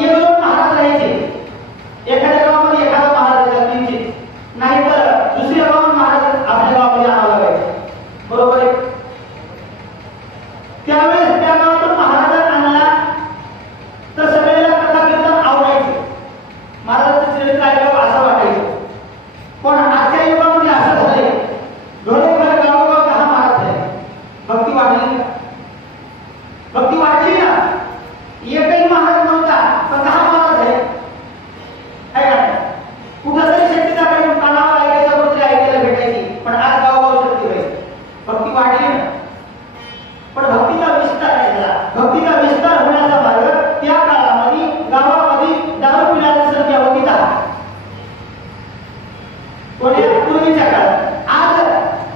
ये दोन महाराज राहायचे. एखाद्या गावामध्ये एखादा महाराज जातीचे पूर्वीच्या काळात. आज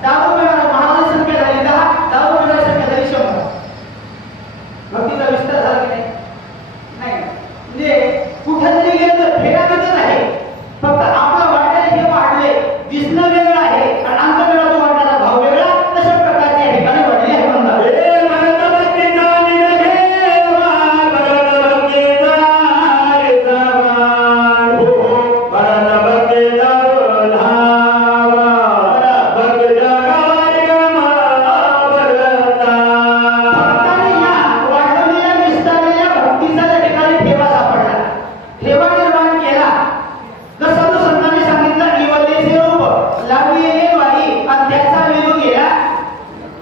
दारू पिणाऱ्या महाराजांची संख्या झाली 10, दारू पिणाऱ्या संख्या झाली 100. भक्तीचा विस्तार झाला की नाही? म्हणजे कुठेतरी गेलं फेरा तिथं आहे, फक्त आपलं वाटणं हे वाढले, दिसणं वेगळं आहे आणि अंतर्गत वाटण्याचा भाव वेगळा. तशा प्रकारचे या ठिकाणी वाढले आहे.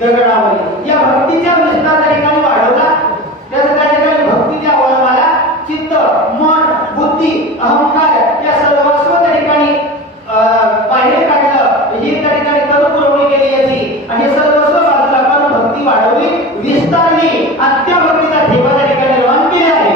म्हणतात या भक्तीच्या विस्तार त्या ठिकाणी वाढवला. त्याच्या त्या ठिकाणी भक्तीच्या अवलंबाला चित्त, मन, बुद्धी, अहंकार या सर्वस्व त्या ठिकाणी बाहेर काढलं. ही त्या ठिकाणी करुपुरवणी केली याची आणि सर्वस्व बाजूला करून भक्ती वाढवली, विस्तारली आणि त्या भक्तीचा ठेवा त्या ठिकाणी निर्माण केली आहे.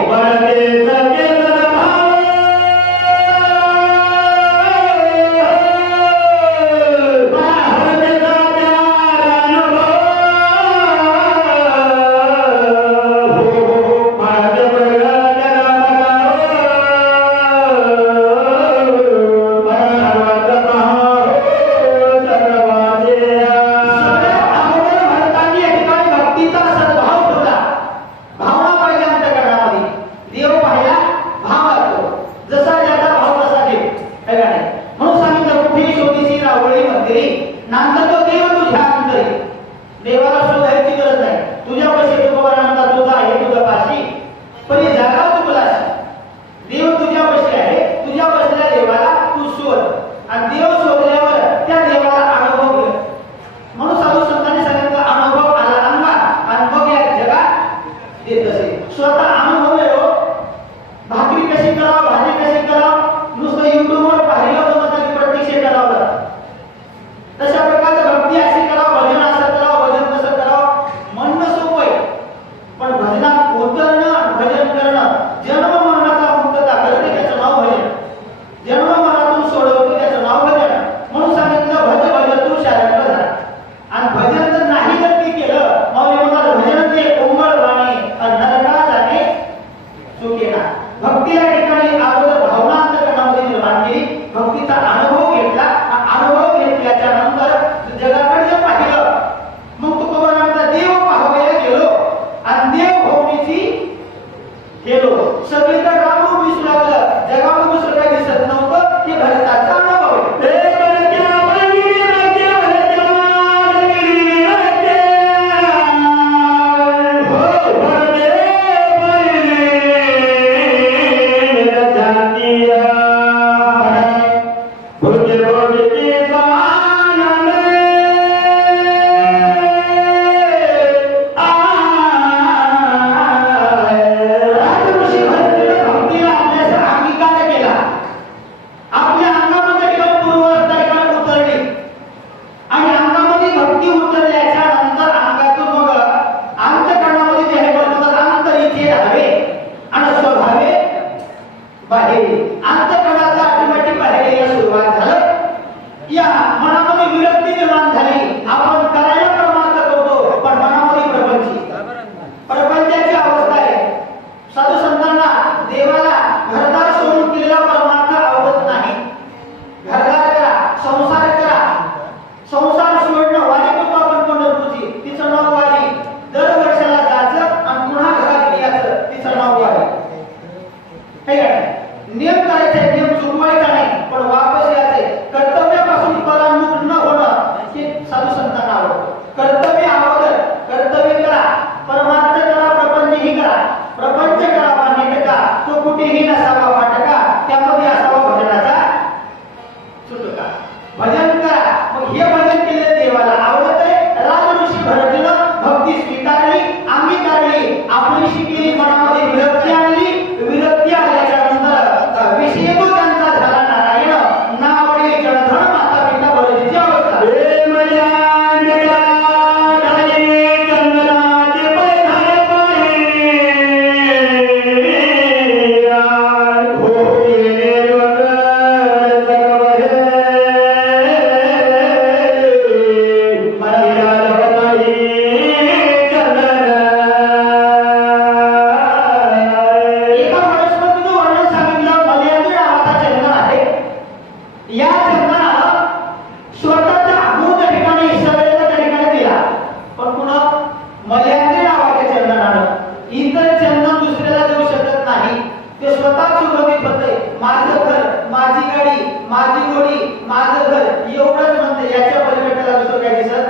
माझं घर एवढंच म्हणते, याच्या पलीकडे दुसरं काय दिसत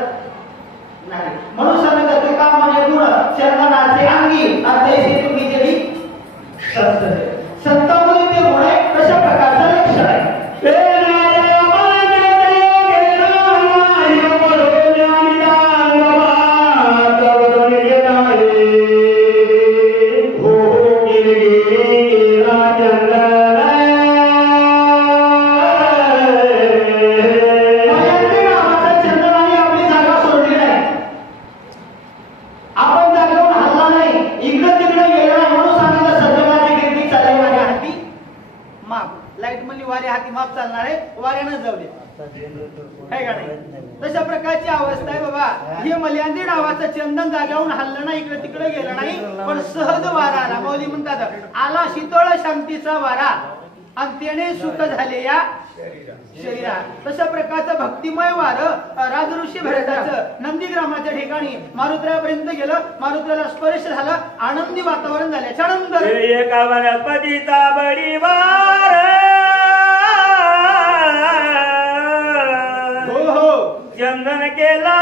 नाही. म्हणून सांगितलं तुका म्हणे गुण चंदनाचे अंगी असे तुम्ही जरी संतांमध्ये ते गुण आहे, कशा प्रकारचं लक्षण आहे. माप चालणार आहे, वाऱ्यानं जाऊ दे, काय का नाही. तशा प्रकारची अवस्था आहे बाबा. हे मल्यांदी नावाचं चंदन जाग्यावरून हल्लं नाही, इकडे तिकडे गेलं नाही, पण सहज वारा आला. मौली म्हणतात आला शीतळ शांतीचा वारा आणि त्याने सुख झाले या शरीरा. तशा प्रकारचं भक्तिमय वार राजऋषी भरताचं नंदीग्रामाच्या ठिकाणी मारुत्रापर्यंत गेलं. मारुत्राला स्पर्श झाला, आनंदी वातावरण झाल्याच्या नंतर एका वनस्पतीचा बडीवार चंदन केला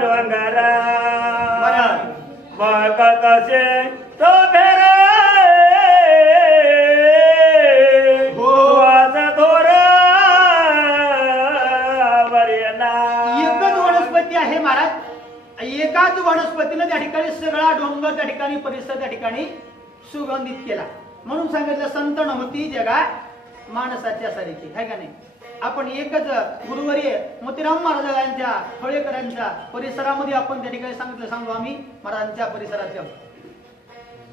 डोंगरा बघत असे तो फेर थोर एकच वनस्पती आहे महाराज. एकाच वनस्पतीनं त्या ठिकाणी सगळा डोंगर, त्या ठिकाणी परिसर, त्या ठिकाणी सुगंधित केला. म्हणून सांगितलं संत नव्हती जगा माणसाच्या सारखी, आहे का नाही. आपण एकच गुरुवर्य मोतीराम महाराजांच्या फळेकरांच्या परिसरामध्ये आपण त्या ठिकाणी सांगू आम्ही महाराजांच्या परिसरात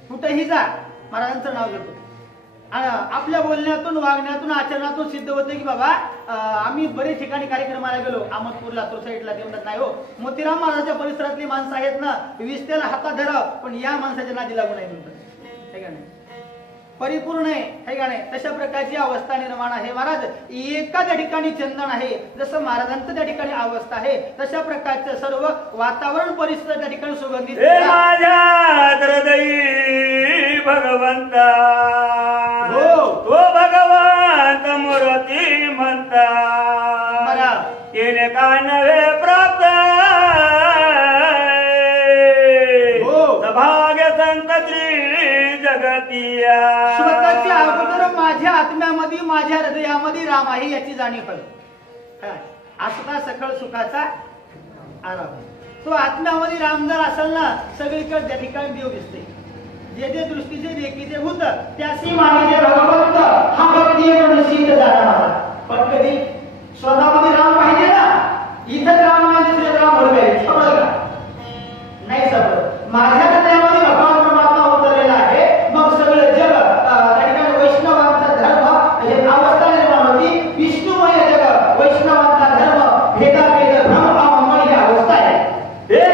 कुठेही जा महाराजांचं नाव घेतो. आपल्या बोलण्यातून, वागण्यातून, आचरणातून सिद्ध होते की बाबा आम्ही बरेच ठिकाणी कार्यक्रमाला गेलो, अहमदपूर, लातूर साईडला, ते म्हणत नाही हो मोतीराम महाराजांच्या परिसरातली माणसं आहेत ना, विसत्याला हातात धराव पण या माणसाच्या नादी लागू नाही म्हणतात, है का नाही. परिपूर्ण आहे का नाही. तशा प्रकारची अवस्था निर्माण आहे महाराज. एकाच ठिकाणी चंदन आहे, जसं महाराजांचं त्या ठिकाणी अवस्था आहे, तशा प्रकारचं सर्व वातावरण, परिसर त्या ठिकाणी सुगंधित. माझ्या हृदयी भगवंता हो तो भगवंत मूर्ती म्हणता केले काय नव्हे प्राप्त सभाग्य संत जगतिया. स्वतःच्या अगोदर माझ्या आत्म्यामध्ये, माझ्या हृदयामध्ये राम आहे याची जाणीव हवी. असता सखळ सुखाचा आराम. तो आत्म्यामध्ये राम जर असेल ना, सगळीकडे त्या ठिकाणी देव दिसते. जे जे दृष्टीचे देखीचे भूत त्यासी मानिते भगवंत हा भक्ती मनसीत जाणार. पण कधी स्वतःमध्ये राम पाहिजे ना, इथं राम नाही दुसरे राम भरले समजलं का नाही. सगळं माझ्या हृदयामध्ये भगवान परमात्मा उतरलेला आहे. मग सगळं जग त्या ठिकाणी वैष्णवांचा धर्म म्हणजे अवस्था निर्माण होती. विष्णुमय जग, वैष्णवांचा धर्म, भेदाभेद भ्रम अमंगळ ही अवस्था आहे. Yeah.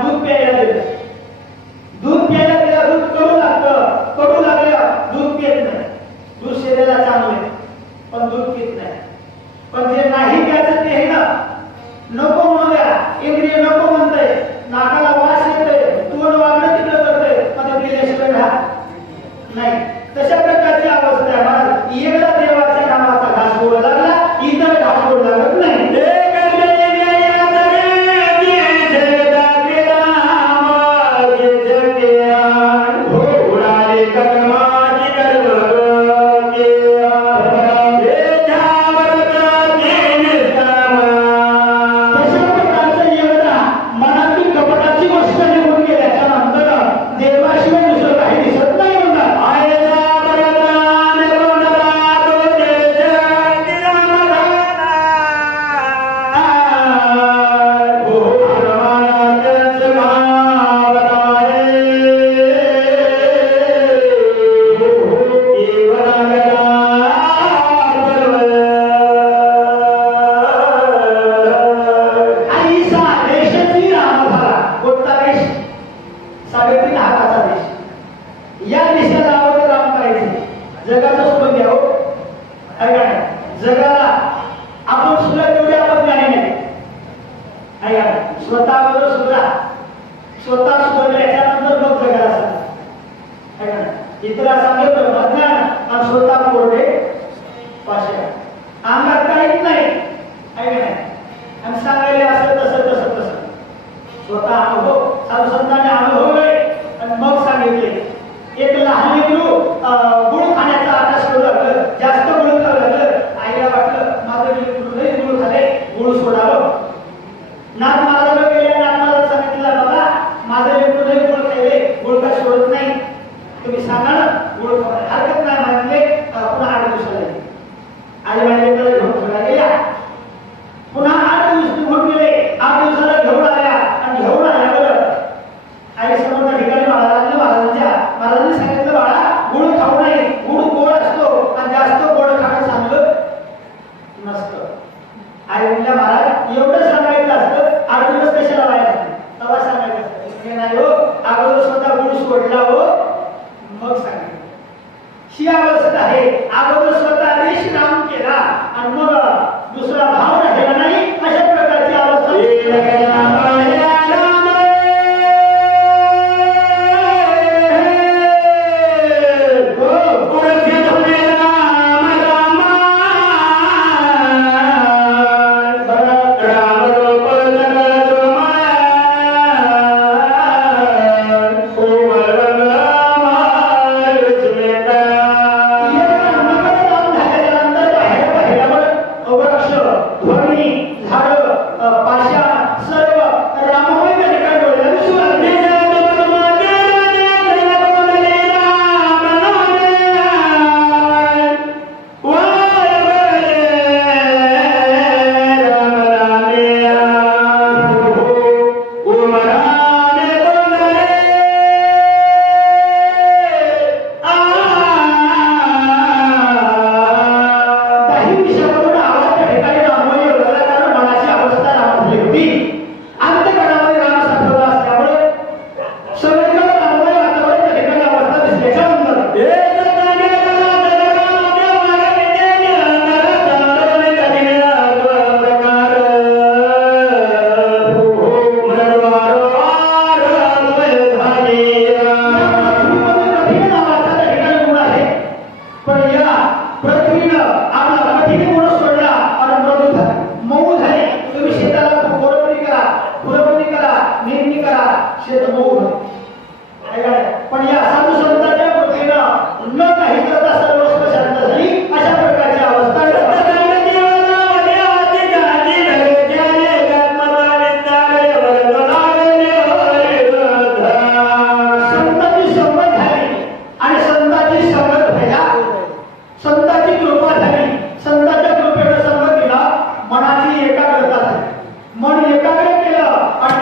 आणि दूध प्यायला दिलं. दूध प्यायला दिलं, दूध कडू लागतं, कडू लागलं दूध पित नाही. दूध शरीराला चांगलं आहे पण दूध पित नाही. पण जे नाही प्यायचं ते आहे ना, नको म्हणूया, इंद्रिय नको म्हणतंय, नाकाला वास येतोय, तोंड वागणं तिकडं करतंय, मग ते पिल्याशिवाय राहत नाही. तशा प्रकारची अवस्था आहे. महाराज एकदा देवाच्या नामाचा घास गोड लागला, इतर घास गोड लागत नाही.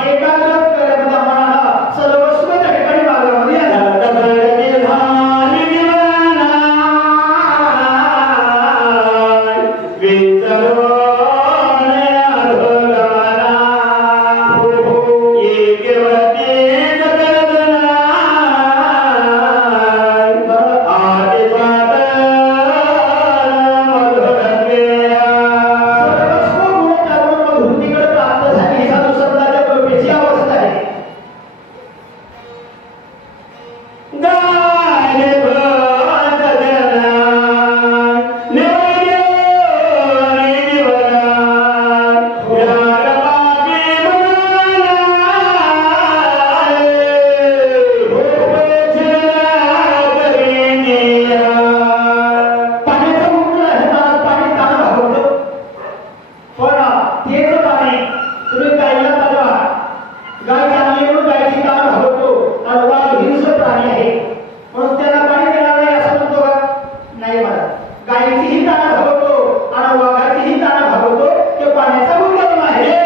एकाग्र केल्यामध्ये मनाला सर्वस्व त्या ठिकाणी मार्गामध्ये म्हणून गायची दान भागवतो आणि वाघ हिंस प्राणी आहे म्हणून त्याला पाणी देणार नाही असं म्हणतो का? नाही मला गायीचीही दान भागवतो आणि वाघाचीही दान भागवतो ते पाण्याचा गुणधर्म आहे.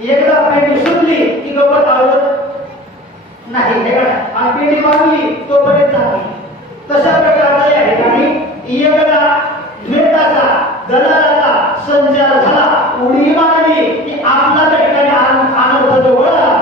एकदा पेंडी सुटली की गवत आवडत नाही हे का आणि पेंडी मारली तोपर्यंत चांगली. तशा प्रकारचा या ठिकाणी एकदा द्वेताचा दलालाचा संचार झाला, उडी मारली की आपला त्या ठिकाणी अनर्थ जवळ आला.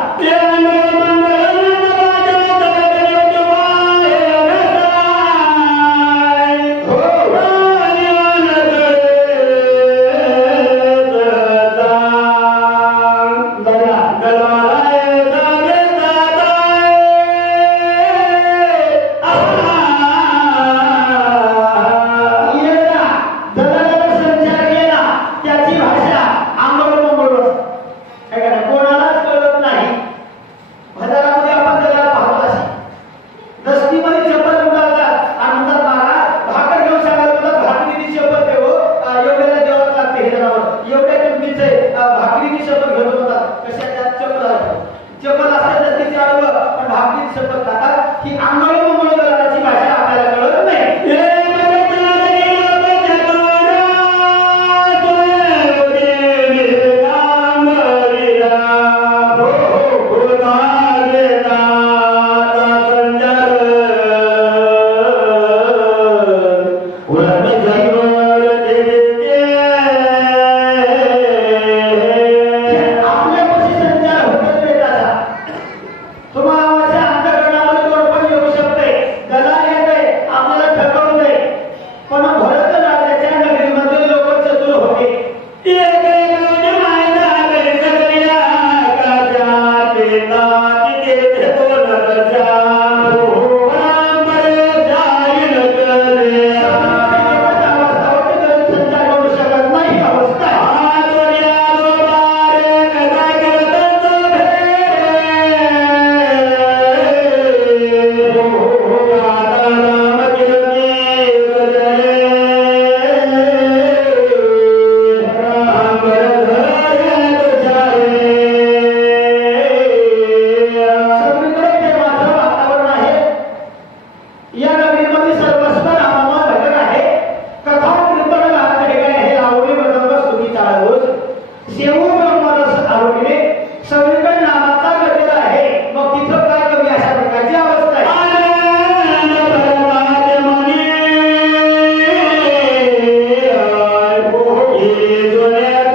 Hallelujah.